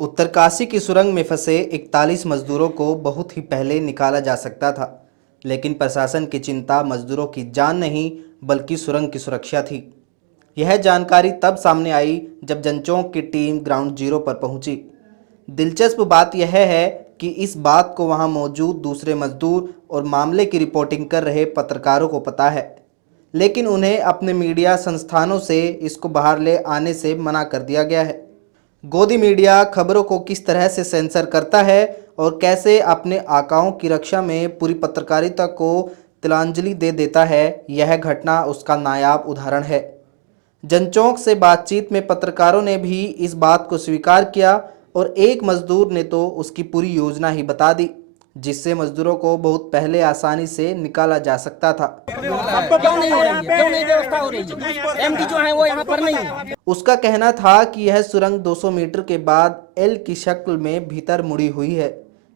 उत्तरकाशी की सुरंग में फंसे 41 मजदूरों को बहुत ही पहले निकाला जा सकता था, लेकिन प्रशासन की चिंता मजदूरों की जान नहीं बल्कि सुरंग की सुरक्षा थी। यह जानकारी तब सामने आई जब जनचौक की टीम ग्राउंड जीरो पर पहुंची। दिलचस्प बात यह है कि इस बात को वहां मौजूद दूसरे मजदूर और मामले की रिपोर्टिंग कर रहे पत्रकारों को पता है, लेकिन उन्हें अपने मीडिया संस्थानों से इसको बाहर ले आने से मना कर दिया गया है। गोदी मीडिया खबरों को किस तरह से सेंसर करता है और कैसे अपने आकाओं की रक्षा में पूरी पत्रकारिता को तिलांजलि दे देता है, यह घटना उसका नायाब उदाहरण है। जनचौक से बातचीत में पत्रकारों ने भी इस बात को स्वीकार किया और एक मजदूर ने तो उसकी पूरी योजना ही बता दी, जिससे मजदूरों को बहुत पहले आसानी से निकाला जा सकता था। क्यों नहीं हो रही है? क्यों नहीं व्यवस्था हो रही है? एमडी जो है वो यहाँ पर नहीं है। उसका कहना था कि यह सुरंग 200 मीटर के बाद एल की शक्ल में भीतर मुड़ी हुई है,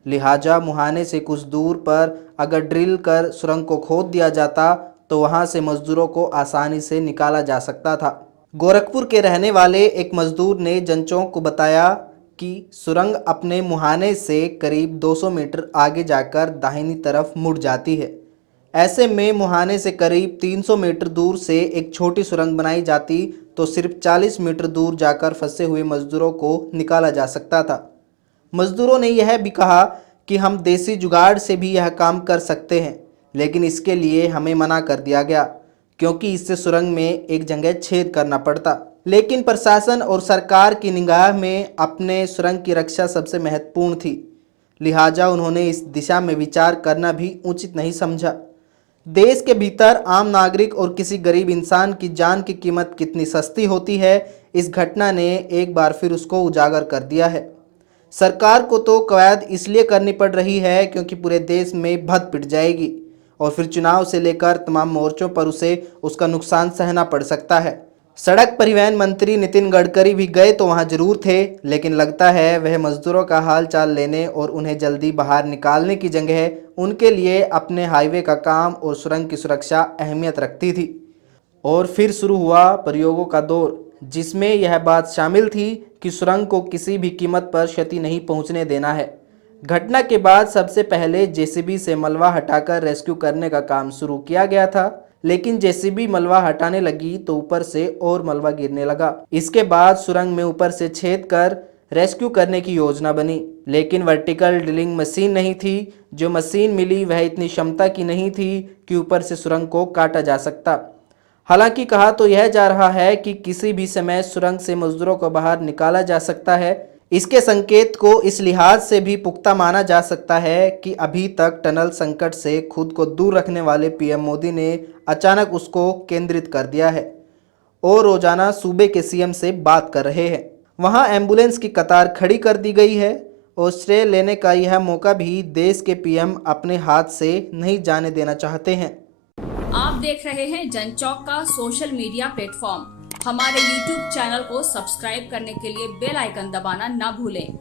लिहाजा मुहाने से कुछ दूर पर अगर ड्रिल कर सुरंग को खोद दिया जाता तो वहां से मजदूरों को आसानी से निकाला जा सकता था। गोरखपुर के रहने वाले एक मजदूर ने जनचौक को बताया कि सुरंग अपने मुहाने से करीब 200 मीटर आगे जाकर दाहिनी तरफ मुड़ जाती है। ऐसे में मुहाने से करीब 300 मीटर दूर से एक छोटी सुरंग बनाई जाती तो सिर्फ 40 मीटर दूर जाकर फंसे हुए मजदूरों को निकाला जा सकता था। मजदूरों ने यह भी कहा कि हम देसी जुगाड़ से भी यह काम कर सकते हैं, लेकिन इसके लिए हमें मना कर दिया गया क्योंकि इससे सुरंग में एक जगह छेद करना पड़ता। लेकिन प्रशासन और सरकार की निगाह में अपने सुरंग की रक्षा सबसे महत्वपूर्ण थी, लिहाजा उन्होंने इस दिशा में विचार करना भी उचित नहीं समझा। देश के भीतर आम नागरिक और किसी गरीब इंसान की जान की कीमत कितनी सस्ती होती है, इस घटना ने एक बार फिर उसको उजागर कर दिया है। सरकार को तो कवायद इसलिए करनी पड़ रही है क्योंकि पूरे देश में भद पिट जाएगी और फिर चुनाव से लेकर तमाम मोर्चों पर उसे उसका नुकसान सहना पड़ सकता है। सड़क परिवहन मंत्री नितिन गडकरी भी गए तो वहां जरूर थे, लेकिन लगता है वह मजदूरों का हाल चाल लेने और उन्हें जल्दी बाहर निकालने की जगह उनके लिए अपने हाईवे का काम और सुरंग की सुरक्षा अहमियत रखती थी। और फिर शुरू हुआ प्रयोगों का दौर, जिसमें यह बात शामिल थी कि सुरंग को किसी भी कीमत पर क्षति नहीं पहुंचने देना है। घटना के बाद सबसे पहले जेसीबी से मलबा हटाकर रेस्क्यू करने का काम शुरू किया गया था, लेकिन जेसीबी मलबा हटाने लगी तो ऊपर से और मलबा गिरने लगा। इसके बाद सुरंग में ऊपर से छेद कर रेस्क्यू करने की योजना बनी, लेकिन वर्टिकल ड्रिलिंग मशीन नहीं थी। जो मशीन मिली वह इतनी क्षमता की नहीं थी कि ऊपर से सुरंग को काटा जा सकता। हालांकि कहा तो यह जा रहा है कि किसी भी समय सुरंग से मजदूरों को बाहर निकाला जा सकता है। इसके संकेत को इस लिहाज से भी पुख्ता माना जा सकता है कि अभी तक टनल संकट से खुद को दूर रखने वाले पीएम मोदी ने अचानक उसको केंद्रित कर दिया है और रोजाना सूबे के सीएम से बात कर रहे हैं। वहां एम्बुलेंस की कतार खड़ी कर दी गई है और श्रेय लेने का यह मौका भी देश के पीएम अपने हाथ से नहीं जाने देना चाहते हैं। आप देख रहे हैं जनचौक का सोशल मीडिया प्लेटफॉर्म। हमारे YouTube चैनल को सब्सक्राइब करने के लिए बेल आइकन दबाना ना भूलें।